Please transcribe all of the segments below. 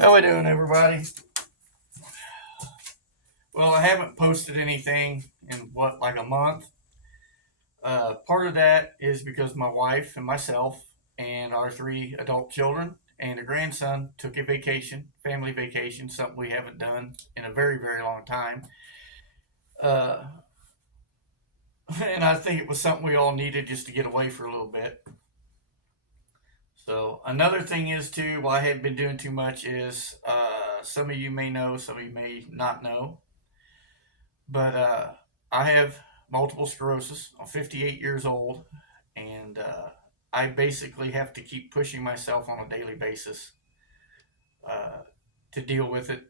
How we doing, everybody? Well, I haven't posted anything in like a month. Part of that is because my wife and myself and our three adult children and a grandson took a vacation, family vacation, something we haven't done in a very, very long time. Uh, and I think it was something we all needed just to get away for a little bit. So another thing is too, why I haven't been doing too much is some of you may know, some of you may not know, but I have multiple sclerosis. I'm 58 years old, and I basically have to keep pushing myself on a daily basis uh, to deal with it.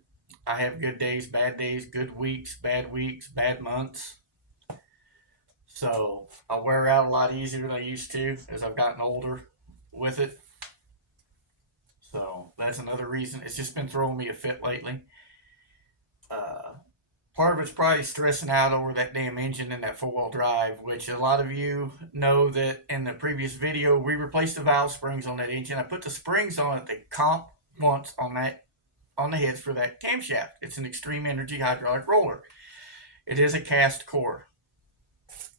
I have good days, good weeks, bad months. So I wear out a lot easier than I used to as I've gotten older with it. So that's another reason. It's just been throwing me a fit lately. Uh, Part of it's probably stressing out over that damn engine and that four-wheel drive, which a lot of you know that in the previous video we replaced the valve springs on that engine. I put the springs on it that comp once on the heads for that camshaft. It's an extreme energy hydraulic roller. It is a cast core.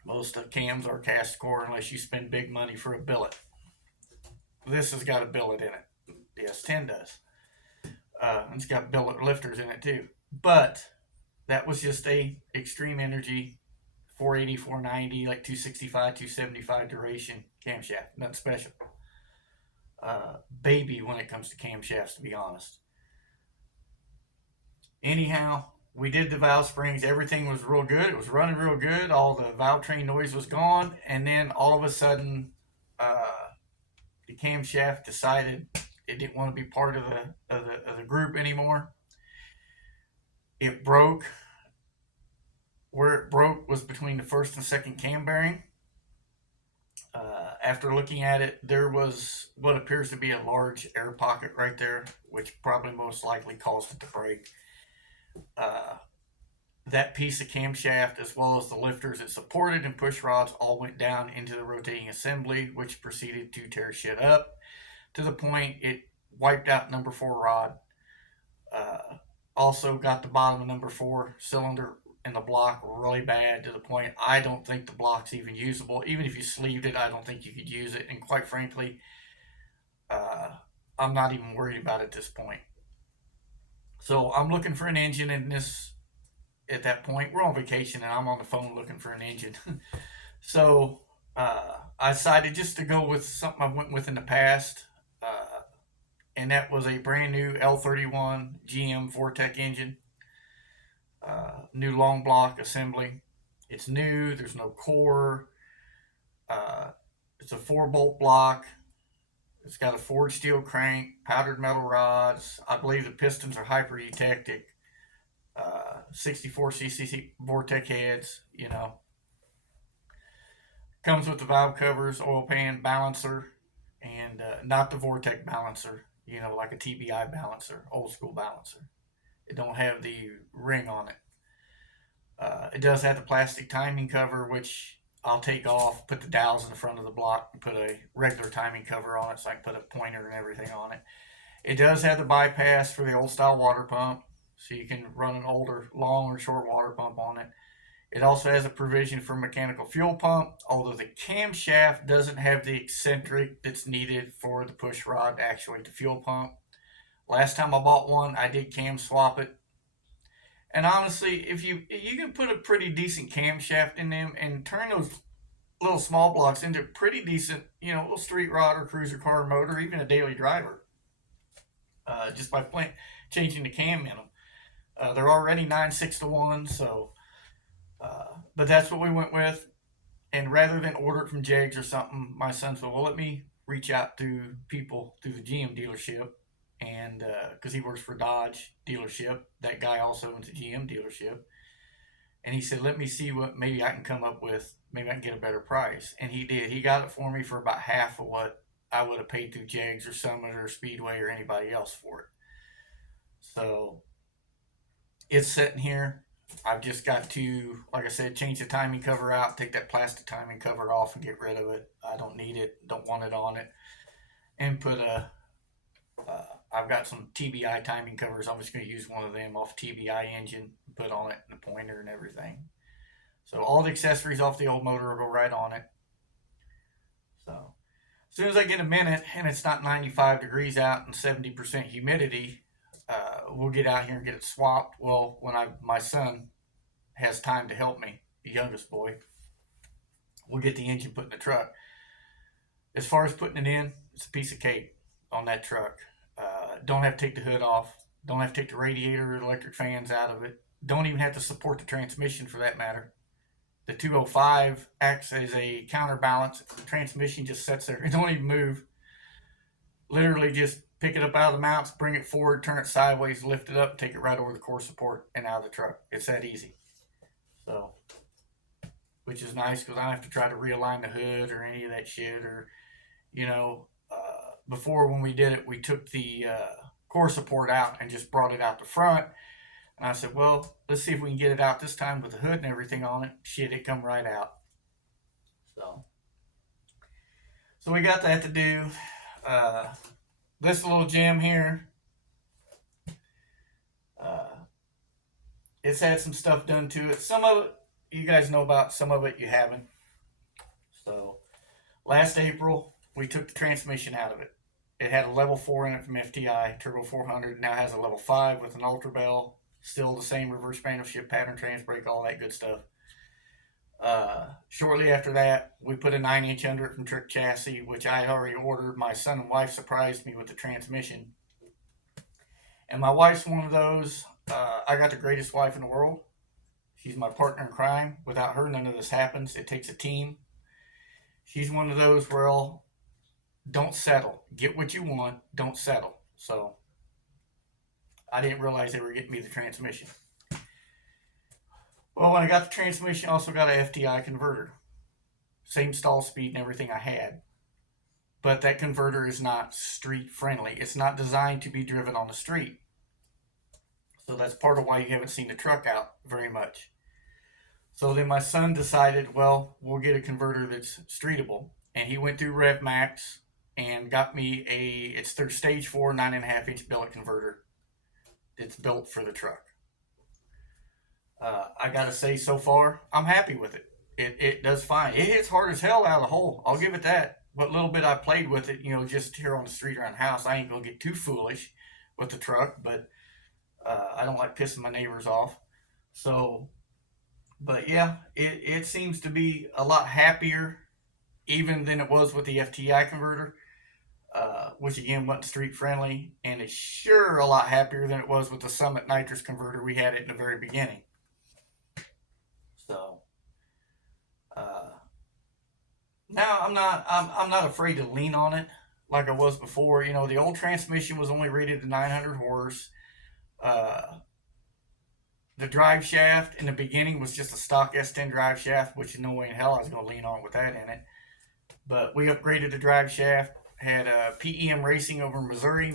Most of cams are cast core unless you spend big money for a billet. This has got a billet in it. The S10 does. It's got billet lifters in it too. But that was just a extreme energy 480, 490, like 265, 275 duration camshaft. Nothing special. Baby when it comes to camshafts, to be honest. Anyhow, we did the valve springs. Everything was real good. It was running real good. All the valve train noise was gone. And then all of a sudden, the camshaft decided it didn't want to be part of the group anymore. It broke. Where it broke was between the first and second cam bearing. After looking at it, there was what appears to be a large air pocket right there, which probably most likely caused it to break. Uh, that piece of camshaft, as well as the lifters it supported and push rods, all went down into the rotating assembly, which proceeded to tear shit up to the point it wiped out number 4 rod. Also got the bottom of number 4 cylinder in the block really bad to the point I don't think the block's even usable. Even if you sleeved it, I don't think you could use it. And quite frankly, I'm not even worried about it at this point. So I'm looking for an engine in this. At that point, we're on vacation and I'm on the phone looking for an engine. So I decided just to go with something I went with in the past, and that was a brand new L31 GM Vortec engine. New long block assembly. It's new. There's no core. Uh, it's a 4-bolt block. It's got a forged steel crank, powdered metal rods. I believe the pistons are hyper eutectic. 64cc Vortec heads. Comes with the valve covers, oil pan, balancer, and not the Vortec balancer. Like a TBI balancer, old school balancer. It don't have the ring on it. It does have the plastic timing cover, which I'll take off, put the dowels in the front of the block, and put a regular timing cover on it so I can put a pointer and everything on it. It does have the bypass for the old style water pump, so you can run an older, long or short water pump on it. It also has a provision for mechanical fuel pump, although the camshaft doesn't have the eccentric that's needed for the push rod to actuate the fuel pump. Last time I bought one, I did cam swap it. And honestly, if you can put a pretty decent camshaft in them and turn those little small blocks into pretty decent, little street rod or cruiser car motor, even a daily driver, just by changing the cam in them. They're already 9.6 to 1, so but that's what we went with. And rather than order it from Jegs or something, my son said, well, let me reach out to people through the GM dealership. And because he works for Dodge dealership, that guy also owns a GM dealership. And he said, let me see what maybe I can come up with. Maybe I can get a better price. And he did. He got it for me for about half of what I would have paid through Jegs or Summit or Speedway or anybody else for it. So it's sitting here. I've just got to, like I said, change the timing cover out, take that plastic timing cover off and get rid of it. I don't need it, don't want it on it. And put a I've got some TBI timing covers. I'm just going to use one of them off TBI engine, put on it, and the pointer and everything. So all the accessories off the old motor will go right on it. So as soon as I get a minute and it's not 95 degrees out and 70% humidity, we'll get out here and get it swapped. Well, when my son has time to help me, the youngest boy, we'll get the engine put in the truck. As far as putting it in, it's a piece of cake on that truck. Don't have to take the hood off. Don't have to take the radiator or the electric fans out of it. Don't even have to support the transmission for that matter. The 205 acts as a counterbalance. The transmission just sits there. It don't even move. Literally just pick it up out of the mounts, bring it forward, turn it sideways, lift it up, take it right over the core support and out of the truck. It's that easy. So, which is nice because I don't have to try to realign the hood or any of that shit. Or, before when we did it, we took the core support out and just brought it out the front. And I said, well, let's see if we can get it out this time with the hood and everything on it. Shit, it come right out. So we got that to do. This little gym here, it's had some stuff done to it. Some of it you guys know about, some of it you haven't. So last April, we took the transmission out of it. It had a level 4 in it from FTI, Turbo 400. Now has a level 5 with an Ultra Bell. Still the same reverse spandrel shift pattern, trans brake, all that good stuff. Shortly after that, we put a 9-inch under it from Trick Chassis, which I had already ordered. My son and wife surprised me with the transmission. And my wife's one of those, I got the greatest wife in the world. She's my partner in crime. Without her, none of this happens. It takes a team. She's one of those where don't settle. Get what you want. Don't settle. So I didn't realize they were getting me the transmission. Well, when I got the transmission, I also got a FTI converter. Same stall speed and everything I had. But that converter is not street friendly. It's not designed to be driven on the street. So that's part of why you haven't seen the truck out very much. So then my son decided, well, we'll get a converter that's streetable. And he went through RevMax and got me it's their stage 4 9.5-inch billet converter. It's built for the truck. I gotta say, so far, I'm happy with it. It does fine. It hits hard as hell out of the hole. I'll give it that. What little bit I played with it, just here on the street around the house, I ain't gonna get too foolish with the truck, but I don't like pissing my neighbors off. So, but yeah, it seems to be a lot happier even than it was with the FTI converter, which again wasn't street friendly, and it's sure a lot happier than it was with the Summit nitrous converter we had it in the very beginning. So now I'm not afraid to lean on it like I was before. The old transmission was only rated to 900 horse. The drive shaft in the beginning was just a stock S10 drive shaft, which no way in hell I was going to lean on with that in it. But we upgraded the drive shaft. Had PEM Racing over in Missouri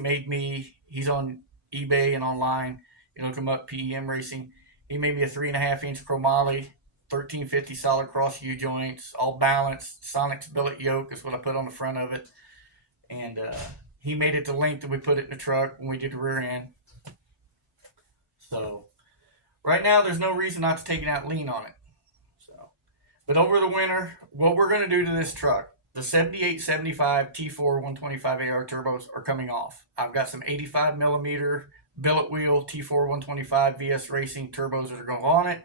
he's on eBay and online. You look him up, PEM Racing. He made me a 3.5-inch chromoly, 1350 solid cross U joints, all balanced. Sonic's billet yoke is what I put on the front of it. And he made it the length that we put it in the truck when we did the rear end. So right now, there's no reason not to take it out and lean on it. But over the winter, what we're going to do to this truck, the 7875 T4 125 AR turbos are coming off. I've got some 85 millimeter billet wheel T4 125 VS Racing turbos that are going on it.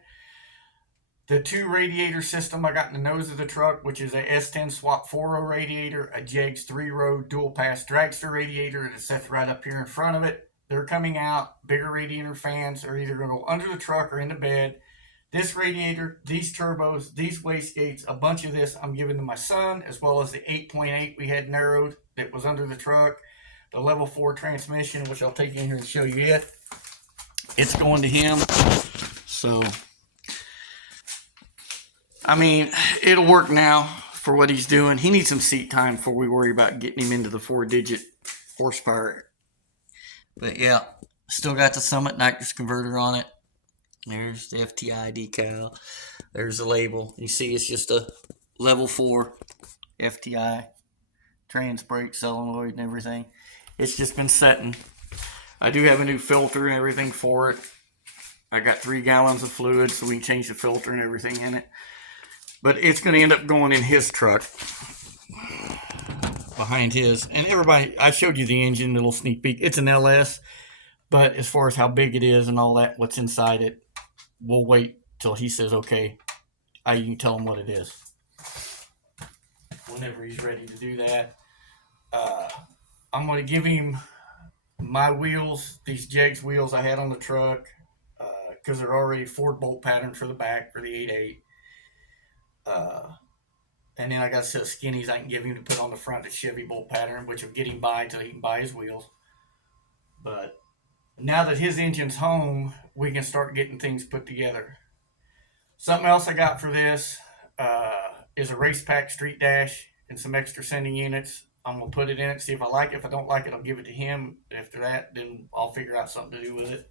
The 2 radiator system I got in the nose of the truck, which is a S10 Swap 4-row radiator, a Jegs 3-row dual pass dragster radiator that sits right up here in front of it. They're coming out. Bigger radiator fans are either going to go under the truck or in the bed. This radiator, these turbos, these wastegates, a bunch of this I'm giving to my son, as well as the 8.8 we had narrowed that was under the truck. The level 4 transmission, which I'll take in here and show you it. It's going to him. So, I mean, it'll work now for what he's doing. He needs some seat time before we worry about getting him into the 4-digit horsepower. But yeah, still got the Summit nitrous converter on it. There's the FTI decal. There's the label. You see it's just a level 4 FTI trans brake solenoid and everything. It's just been setting. I do have a new filter and everything for it. I got 3 gallons of fluid, so we can change the filter and everything in it. But it's going to end up going in his truck, behind his. And everybody, I showed you the engine, little sneak peek. It's an LS, but as far as how big it is and all that, what's inside it, we'll wait till he says okay. You can tell him what it is whenever he's ready to do that. I'm going to give him my wheels, these Jegs wheels I had on the truck, because they're already Ford bolt pattern for the back for the 8.8. And then I got a set of skinnies I can give him to put on the front, the Chevy bolt pattern, which will get him by till he can buy his wheels. But now that his engine's home, we can start getting things put together. Something else I got for this is a race pack street dash and some extra sending units. I'm going to put it in it, see if I like it. If I don't like it, I'll give it to him. After that, then I'll figure out something to do with it.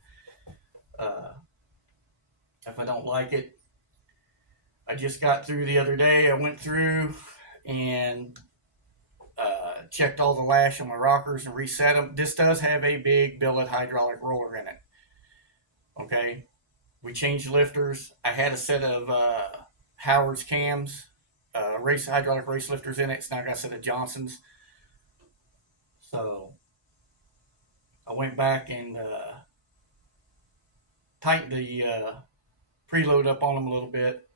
If I don't like it, I just got through the other day. I went through and checked all the lash on my rockers and reset them. This does have a big billet hydraulic roller in it. Okay. We changed lifters. I had a set of Howard's cams, hydraulic race lifters in it. It's now got a set of Johnson's. So I went back and tightened the preload up on them a little bit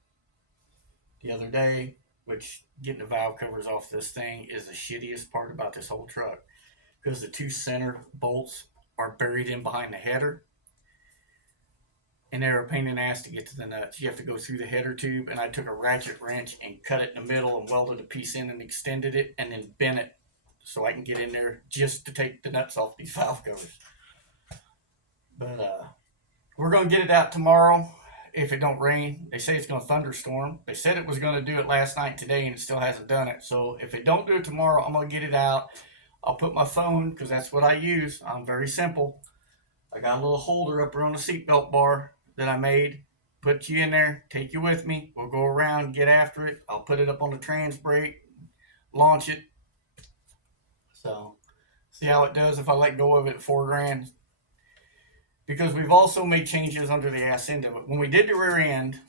the other day, which getting the valve covers off this thing is the shittiest part about this whole truck, because the 2 center bolts are buried in behind the header, and they're a pain in the ass to get to the nuts. You have to go through the header tube, and I took a ratchet wrench and cut it in the middle and welded a piece in and extended it and then bent it so I can get in there just to take the nuts off these valve covers. But we're going to get it out tomorrow if it don't rain. They say it's going to thunderstorm. They said it was going to do it last night today, and it still hasn't done it. So if it don't do it tomorrow, I'm going to get it out. I'll put my phone, because that's what I use. I'm very simple. I got a little holder up there on the seatbelt bar that I made. Put you in there, take you with me. We'll go around, get after it. I'll put it up on the trans brake, launch it. So see how it does if I let go of it at $4,000. Because we've also made changes under the ass end of it. When we did the rear end,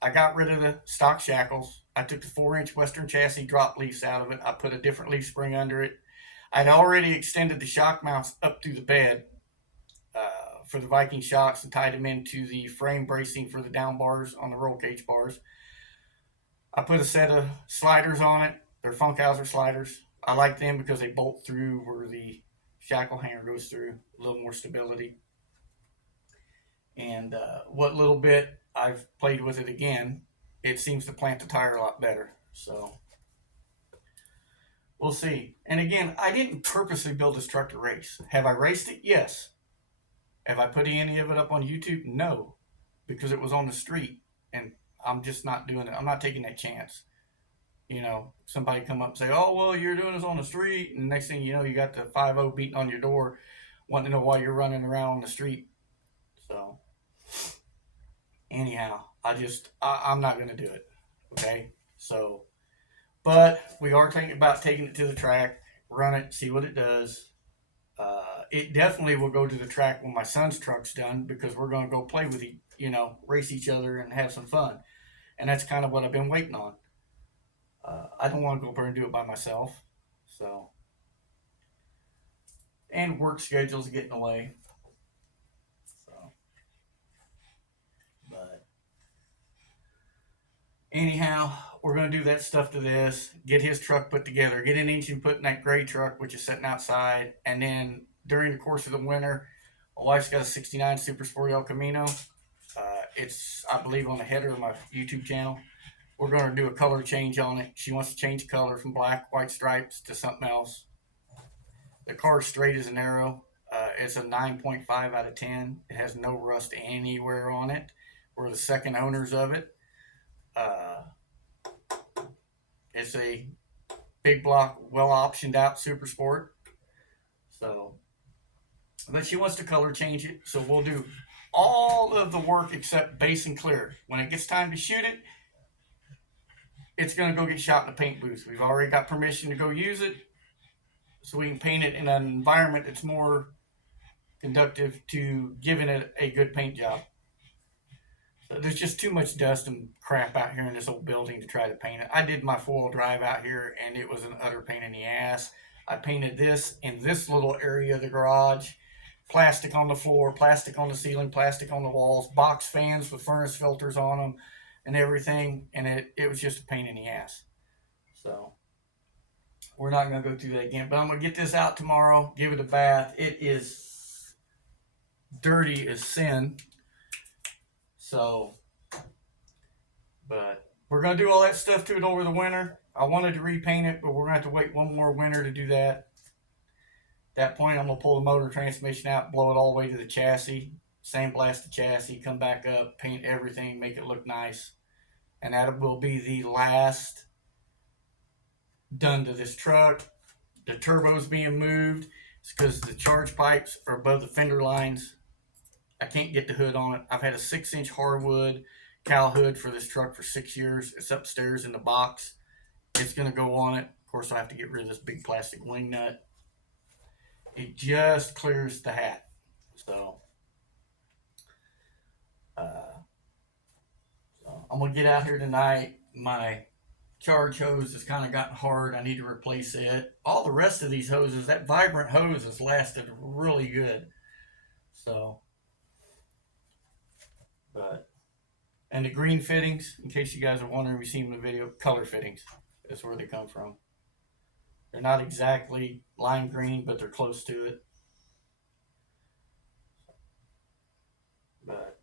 I got rid of the stock shackles. I took the 4-inch Western chassis drop leaves out of it. I put a different leaf spring under it. I'd already extended the shock mounts up through the bed for the Viking shocks and tied them into the frame bracing for the down bars on the roll cage bars. I put a set of sliders on it. They're Funkhauser sliders. I like them because they bolt through where the shackle hanger goes through, a little more stability. And what little bit I've played with it again, it seems to plant the tire a lot better. So we'll see. And again, I didn't purposely build this truck to race. Have I raced it? Yes. Have I put any of it up on YouTube? No, because it was on the street, and I'm just not doing it. I'm not taking that chance. You know, somebody come up and say, oh, well, you're doing this on the street, and the next thing you know, you got the 5.0 beating on your door, wanting to know why you're running around on the street. So anyhow, I'm not going to do it. Okay. So, but we are thinking about taking it to the track, run it, see what it does. It definitely will go to the track when my son's truck's done, because we're going to go play with race each other and have some fun. And that's kind of what I've been waiting on. I don't want to go over and do it by myself. So, and work schedules get in the way. But anyhow, we're going to do that stuff to this, get his truck put together, get an engine put in that gray truck, which is sitting outside. And then during the course of the winter, my wife's got a 69 Super Sport El Camino. It's, I believe, on the header of my YouTube channel. We're going to do a color change on it. She wants to change the color from black, white stripes to something else. The car's straight as an arrow. It's a 9.5 out of 10. It has no rust anywhere on it. We're the second owners of it. It's a big block, well optioned out Super Sport. So, but she wants to color change it. So we'll do all of the work except base and clear. When it gets time to shoot it, it's going to go get shot in the paint booth. We've already got permission to go use it. so we can paint it in an environment that's more conductive to giving it a good paint job. So there's just too much dust and crap out here in this old building to try to paint it. I did my 4-wheel drive out here, and it was an utter pain in the ass. I painted this in this little area of the garage. Plastic on the floor, plastic on the ceiling, plastic on the walls, box fans with furnace filters on them and everything. And it was just a pain in the ass. So we're not going to go through that again. But I'm going to get this out tomorrow, give it a bath. It is dirty as sin. So, but we're going to do all that stuff to it over the winter. I wanted to repaint it, but we're going to have to wait one more winter to do that. At that point, I'm going to pull the motor transmission out, blow it all the way to the chassis, sandblast the chassis, come back up, paint everything, make it look nice. And that will be the last done to this truck. The turbo's being moved. It's because the charge pipes are above the fender lines. I can't get the hood on it. I've had a 6-inch hardwood cowl hood for this truck for 6 years. It's upstairs in the box. It's going to go on it. Of course, I have to get rid of this big plastic wing nut. It just clears the hat. So I'm going to get out here tonight. My charge hose has kind of gotten hard. I need to replace it. All the rest of these hoses, that Vibrant hose has lasted really good. So, and the green fittings, in case you guys are wondering, we've seen the video, color fittings. That's where they come from. They're not exactly lime green, but they're close to it. But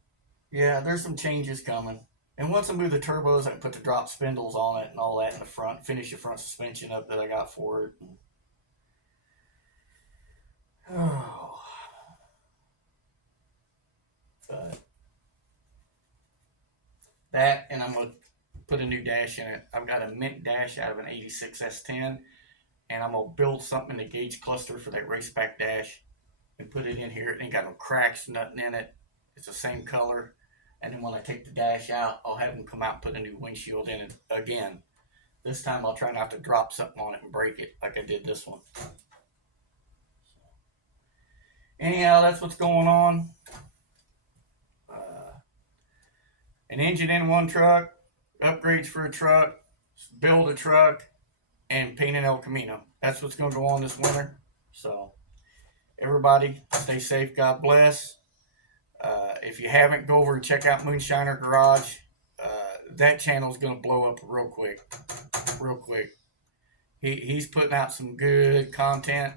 yeah, there's some changes coming. And once I move the turbos, I can put the drop spindles on it and all that in the front. Finish the front suspension up that I got for it. Oh. But that, and I'm going to put a new dash in it. I've got a mint dash out of an 86 S10. And I'm going to build something in the gauge cluster for that raceback dash and put it in here. It ain't got no cracks, nothing in it. It's the same color. And then when I take the dash out, I'll have them come out and put a new windshield in it again. This time I'll try not to drop something on it and break it like I did this one. Anyhow, that's what's going on. An engine in one truck, upgrades for a truck, build a truck, and paint an El Camino. That's what's going to go on this winter. So, everybody, stay safe. God bless. If you haven't, go over and check out Moonshiner Garage. That channel is going to blow up real quick. Real quick. He's putting out some good content.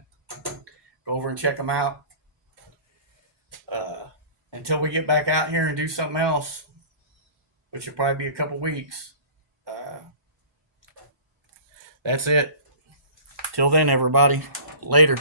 Go over and check him out. Until we get back out here and do something else, which will probably be a couple weeks. That's it. Till then, everybody. Later.